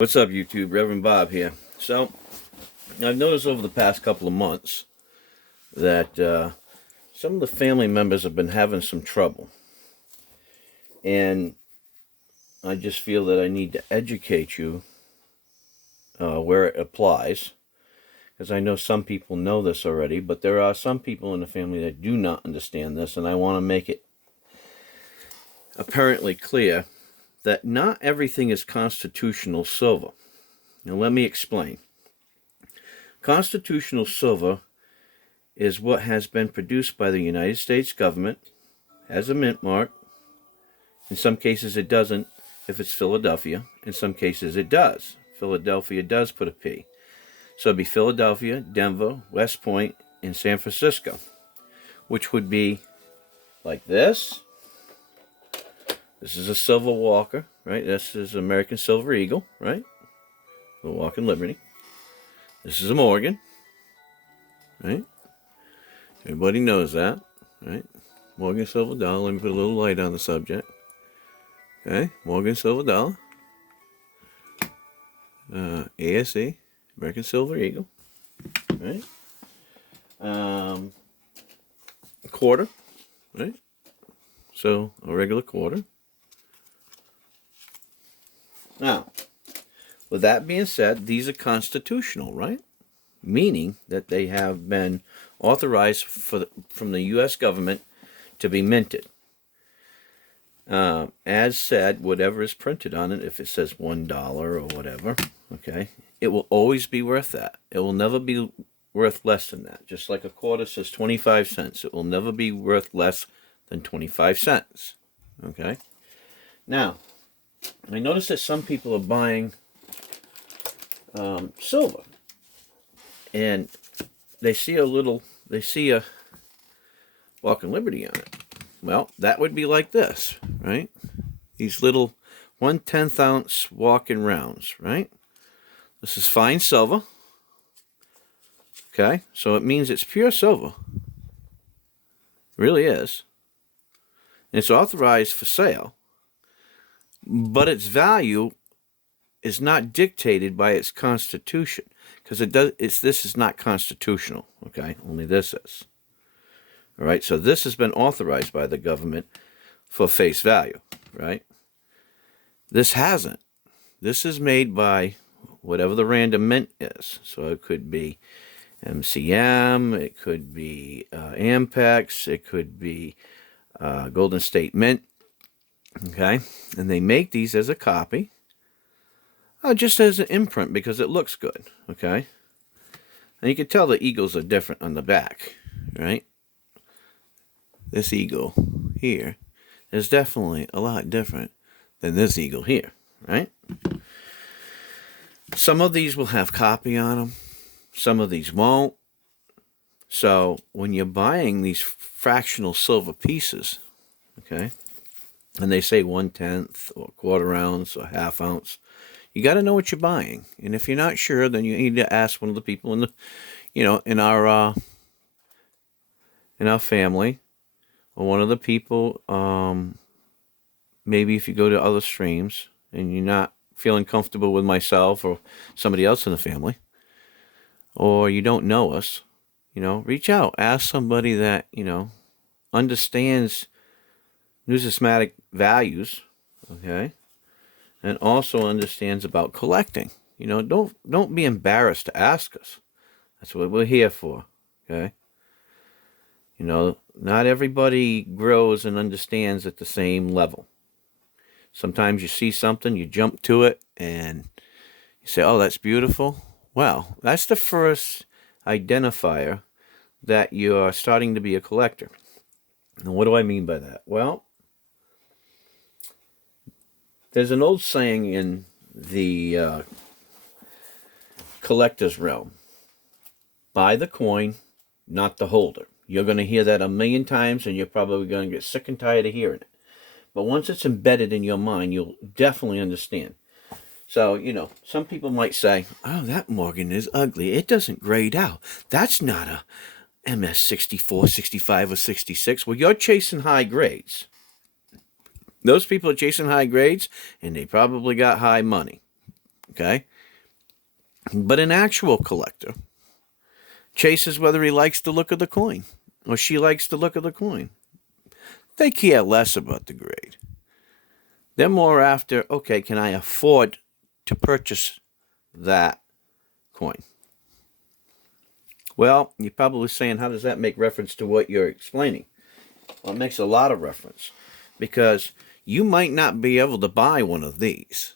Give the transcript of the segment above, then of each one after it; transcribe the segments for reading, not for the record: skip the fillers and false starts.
What's up, YouTube? Reverend Bob here. So, I've noticed over the past couple of months that some of the family members have been having some trouble. And I just feel that I need to educate you where it applies. Because I know some people know this already, but there are some people in the family that do not understand this. And I want to make it apparently clear that not everything is constitutional silver. Now let me explain. Constitutional silver is what has been produced by the United States government, has a mint mark. In some cases it doesn't if it's Philadelphia. In some cases it does. Philadelphia does put a P. So it'd be Philadelphia, Denver, West Point, and San Francisco, which would be like this. This is a Silver Walker, right? This is American Silver Eagle, right? The Walking Liberty. This is a Morgan, right? Everybody knows that, right? Morgan Silver Dollar. Let me put a little light on the subject. Okay, Morgan Silver Dollar. ASE, American Silver Eagle, right? Quarter, right? So a regular quarter. Now, with that being said, these are constitutional, right? Meaning that they have been authorized from the U.S. government to be minted. As said, whatever is printed on it, if it says $1 or whatever, okay, it will always be worth that. It will never be worth less than that. Just like a quarter says 25 cents. It will never be worth less than 25 cents. Okay? Now, I notice that some people are buying silver, and they see a Walking Liberty on it. Well, that would be like this, right? These little 1/10 ounce walking rounds, right? This is fine silver. Okay, so it means it's pure silver. It really is. And it's authorized for sale. But its value is not dictated by its constitution, because this is not constitutional, okay? Only this is. All right, so this has been authorized by the government for face value, right? This hasn't. This is made by whatever the random mint is. So it could be MCM, it could be Ampex, it could be Golden State Mint. Okay, and they make these as a copy, just as an imprint because it looks good. Okay, and you can tell the eagles are different on the back, right? This eagle here is definitely a lot different than this eagle here, right? Some of these will have copy on them, some of these won't. So when you're buying these fractional silver pieces, okay, and they say 1/10 or quarter ounce or half ounce, you got to know what you're buying. And if you're not sure, then you need to ask one of the people in the, in our family, or one of the people. Maybe if you go to other streams and you're not feeling comfortable with myself or somebody else in the family, or you don't know us, reach out, ask somebody that understands numismatic values, okay, and also understands about collecting. Don't be embarrassed to ask us. That's what we're here for, okay? Not everybody grows and understands at the same level. Sometimes you see something, you jump to it, and you say, oh, that's beautiful. Well, that's the first identifier that you're starting to be a collector. And what do I mean by that? Well, there's an old saying in the collector's realm: buy the coin, not the holder. You're going to hear that a million times, and you're probably going to get sick and tired of hearing it. But once it's embedded in your mind, you'll definitely understand. So, some people might say, oh, that Morgan is ugly. It doesn't grade out. That's not a MS 64, 65, or 66. Well, you're chasing high grades. Those people are chasing high grades, and they probably got high money. Okay? But an actual collector chases whether he likes the look of the coin or she likes the look of the coin. They care less about the grade. They're more after, okay, can I afford to purchase that coin? Well, you're probably saying, how does that make reference to what you're explaining? Well, it makes a lot of reference, because you might not be able to buy one of these,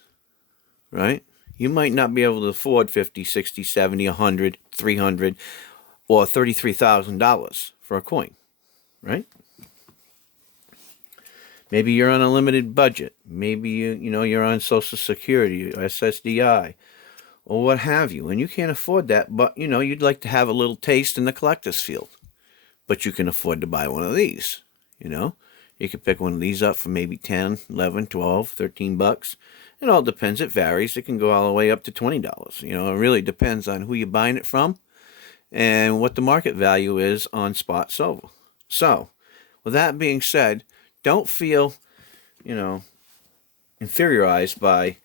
right? You might not be able to afford 50, 60, 70, 100, 300, or $33,000 for a coin, right? Maybe you're on a limited budget. Maybe you're on Social Security, SSDI, or what have you, and you can't afford that, but you'd like to have a little taste in the collector's field. But you can afford to buy one of these, You could pick one of these up for maybe 10, 11, 12, 13 bucks. It all depends. It varies. It can go all the way up to $20. It really depends on who you're buying it from and what the market value is on spot silver. So, with that being said, don't feel, inferiorized by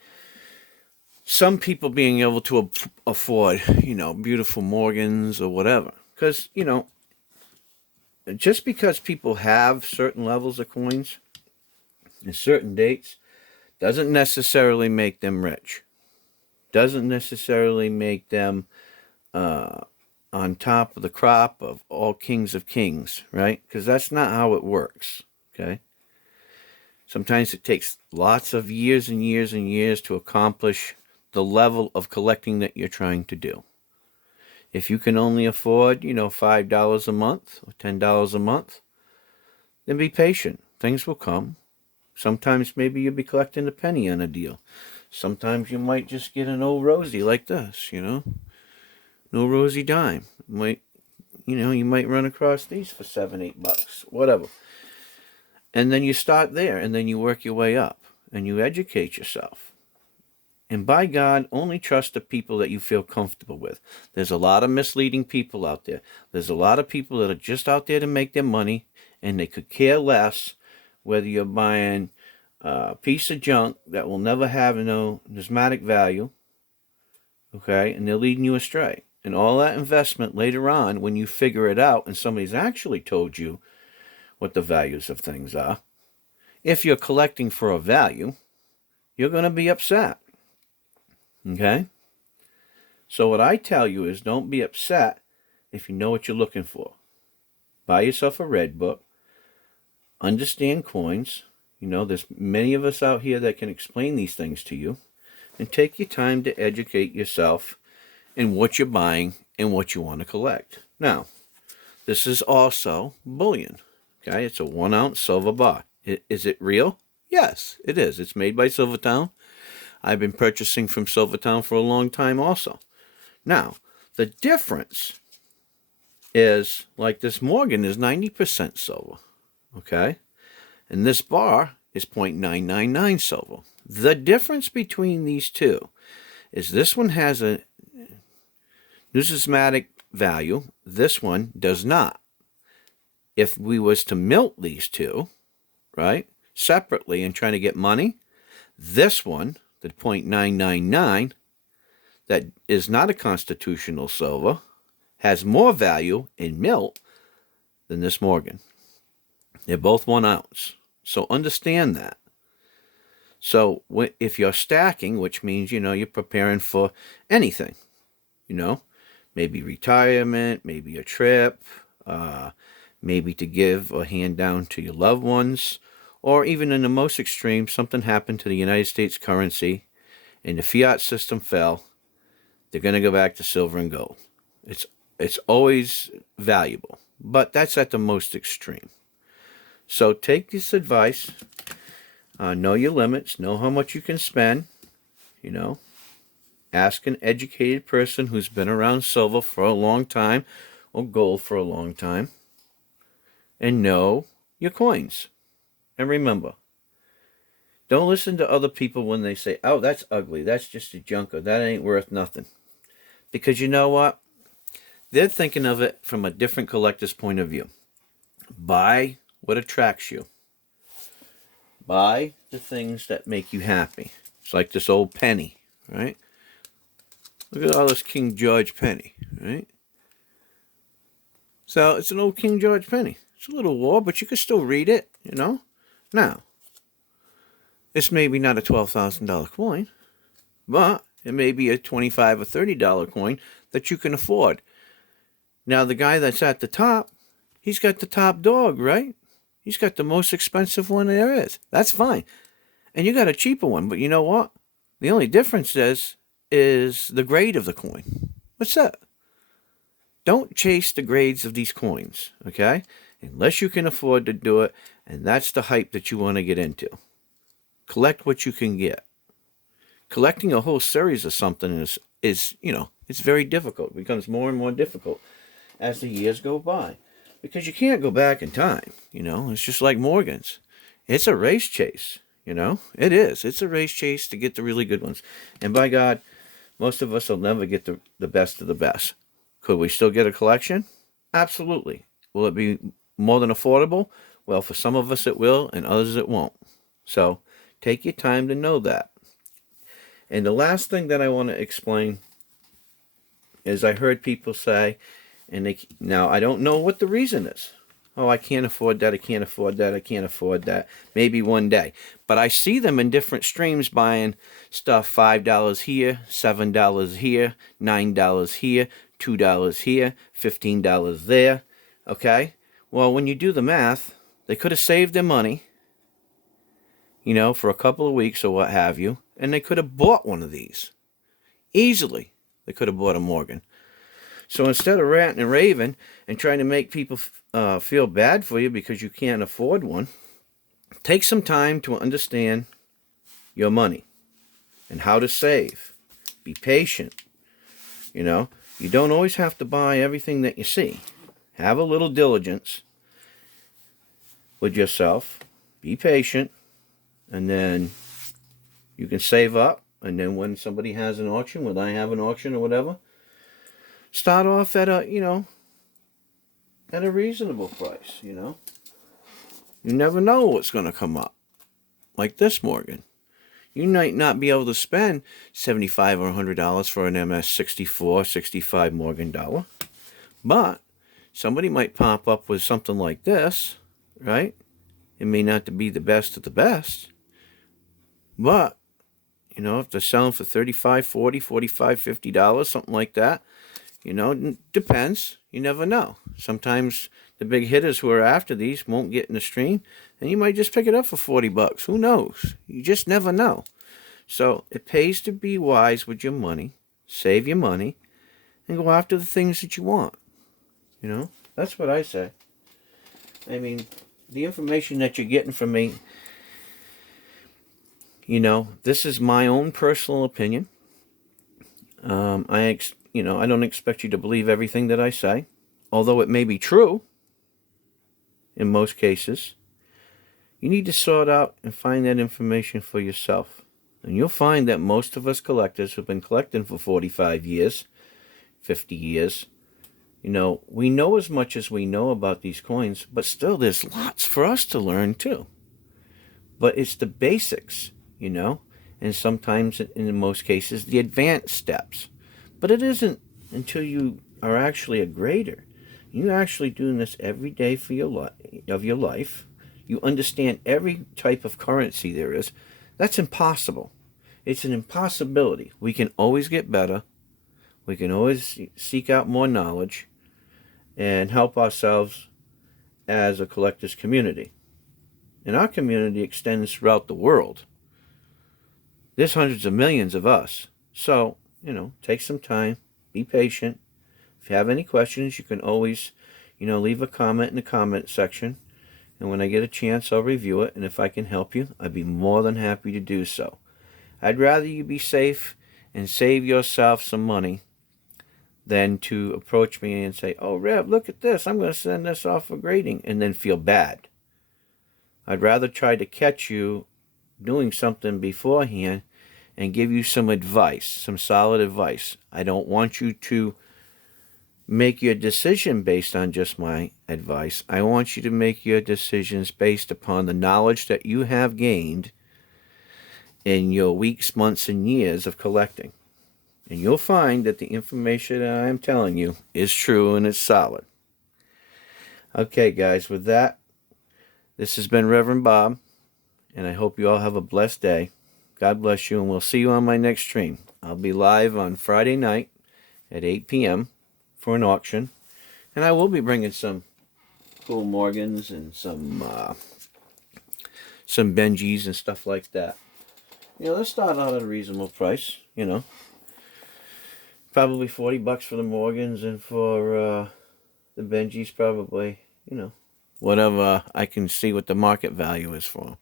some people being able to afford, beautiful Morgans or whatever. Because, just because people have certain levels of coins and certain dates doesn't necessarily make them rich. Doesn't necessarily make them on top of the crop of all kings of kings, right? Because that's not how it works, okay? Sometimes it takes lots of years and years and years to accomplish the level of collecting that you're trying to do. If you can only afford, $5 a month or $10 a month, then be patient. Things will come. Sometimes maybe you'll be collecting a penny on a deal. Sometimes you might just get an old Rosie like this, an old Rosie dime. You might run across these for $7, $8, whatever. And then you start there, and then you work your way up, and you educate yourself. And by God, only trust the people that you feel comfortable with. There's a lot of misleading people out there. There's a lot of people that are just out there to make their money, and they could care less whether you're buying a piece of junk that will never have no numismatic value, okay, and they're leading you astray. And all that investment later on, when you figure it out and somebody's actually told you what the values of things are, if you're collecting for a value, you're going to be upset. Okay? So what I tell you is, don't be upset if you know what you're looking for. Buy yourself a red book. Understand coins. There's many of us out here that can explain these things to you. And take your time to educate yourself in what you're buying and what you want to collect. Now, this is also bullion. Okay? It's a 1-ounce silver bar. Is it real? Yes, it is. It's made by Silvertown. I've been purchasing from Silvertown for a long time also. Now, the difference is, like this Morgan is 90% silver, okay? And this bar is 0.999 silver. The difference between these two is this one has a numismatic value. This one does not. If we was to melt these two, right, separately and trying to get money, this one, the 0.999, that is not a constitutional silver, has more value in melt than this Morgan. They're both 1 ounce. So understand that. So if you're stacking, which means, you're preparing for anything, maybe retirement, maybe a trip, maybe to give a hand down to your loved ones, or even in the most extreme, something happened to the United States currency and the fiat system fell, they're going to go back to silver and gold. It's always valuable, but that's at the most extreme. So take this advice, know your limits, know how much you can spend, ask an educated person who's been around silver for a long time or gold for a long time, and know your coins. And remember, don't listen to other people when they say, oh, that's ugly, that's just a junker, that ain't worth nothing. Because you know what? They're thinking of it from a different collector's point of view. Buy what attracts you. Buy the things that make you happy. It's like this old penny, right? Look at all this King George penny, right? So it's an old King George penny. It's a little worn, but you can still read it, you know. Now, it's maybe not a $12,000 coin, but it may be a $25 or $30 coin that you can afford. Now, the guy that's at the top, he's got the top dog, right? He's got the most expensive one there is. That's fine. And you got a cheaper one, but you know what? The only difference is the grade of the coin. What's that? Don't chase the grades of these coins, okay? Unless you can afford to do it, and that's the hype that you want to get into. Collect what you can get. Collecting a whole series of something is it's very difficult. It becomes more and more difficult as the years go by. Because you can't go back in time, It's just like Morgan's. It's a race chase, It is. It's a race chase to get the really good ones. And by God, most of us will never get the best of the best. Could we still get a collection? Absolutely. Will it be more than affordable? Well, for some of us it will, and others it won't. So take your time to know that. And the last thing that I want to explain is I heard people say, now I don't know what the reason is. Oh, I can't afford that, I can't afford that, I can't afford that. Maybe one day. But I see them in different streams buying stuff, $5 here, $7 here, $9 here, $2 here, $15 there. Okay? Well, when you do the math, they could have saved their money, for a couple of weeks or what have you, and they could have bought one of these. Easily, they could have bought a Morgan. So instead of ranting and raving and trying to make people feel bad for you because you can't afford one, take some time to understand your money and how to save. Be patient. You don't always have to buy everything that you see. Have a little diligence with yourself. Be patient. And then you can save up. And then when somebody has an auction, when I have an auction or whatever, start off at a reasonable price, You never know what's going to come up. Like this Morgan. You might not be able to spend $75 or $100 for an MS 64, 65 Morgan dollar. But somebody might pop up with something like this, right? It may not be the best of the best. But, if they're selling for $35, $40, $45, $50, something like that, depends. You never know. Sometimes the big hitters who are after these won't get in the stream, and you might just pick it up for $40. Who knows? You just never know. So it pays to be wise with your money, save your money, and go after the things that you want. That's what I say. I mean, the information that you're getting from me, this is my own personal opinion. I don't expect you to believe everything that I say, although it may be true in most cases. You need to sort out and find that information for yourself. And you'll find that most of us collectors who've been collecting for 45 years, 50 years, we know as much as we know about these coins, but still there's lots for us to learn too. But it's the basics, and sometimes, in most cases, the advanced steps. But it isn't until you are actually a grader. You're actually doing this every day for your life. You understand every type of currency there is. That's impossible. It's an impossibility. We can always get better. We can always seek out more knowledge and help ourselves as a collector's community. And our community extends throughout the world. There's hundreds of millions of us. So, take some time, be patient. If you have any questions, you can always, leave a comment in the comment section. And when I get a chance, I'll review it. And if I can help you, I'd be more than happy to do so. I'd rather you be safe and save yourself some money than to approach me and say, oh, Rev, look at this. I'm going to send this off for grading, and then feel bad. I'd rather try to catch you doing something beforehand and give you some advice, some solid advice. I don't want you to make your decision based on just my advice. I want you to make your decisions based upon the knowledge that you have gained in your weeks, months, and years of collecting. And you'll find that the information I'm telling you is true and it's solid. Okay, guys, with that, this has been Reverend Bob, and I hope you all have a blessed day. God bless you, and we'll see you on my next stream. I'll be live on Friday night at 8 p.m. for an auction, and I will be bringing some cool Morgans and some Benjis and stuff like that. Let's start out at a reasonable price. Probably $40 for the Morgans, and for the Benjis, probably, whatever I can see what the market value is for.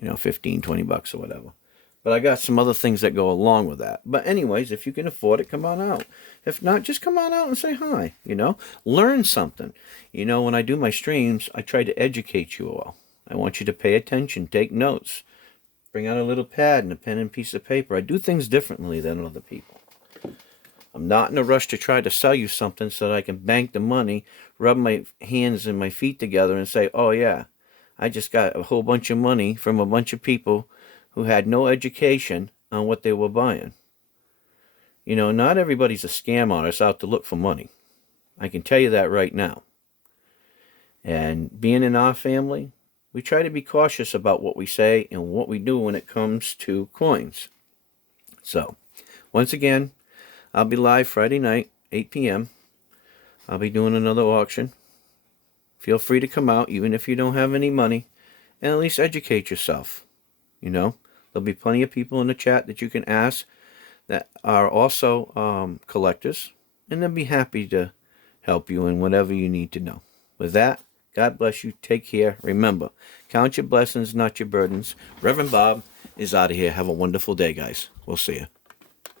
$15, $20 or whatever. But I got some other things that go along with that. But anyways, if you can afford it, come on out. If not, just come on out and say hi, Learn something. When I do my streams, I try to educate you all. I want you to pay attention, take notes. Bring out a little pad and a pen and piece of paper. I do things differently than other people. I'm not in a rush to try to sell you something so that I can bank the money, rub my hands and my feet together and say, oh yeah, I just got a whole bunch of money from a bunch of people who had no education on what they were buying. Not everybody's a scam artist out to look for money. I can tell you that right now. And being in our family, we try to be cautious about what we say and what we do when it comes to coins. So, once again, I'll be live Friday night, 8 p.m. I'll be doing another auction. Feel free to come out, even if you don't have any money, and at least educate yourself. There'll be plenty of people in the chat that you can ask that are also collectors, and they'll be happy to help you in whatever you need to know. With that, God bless you. Take care. Remember, count your blessings, not your burdens. Reverend Bob is out of here. Have a wonderful day, guys. We'll see you.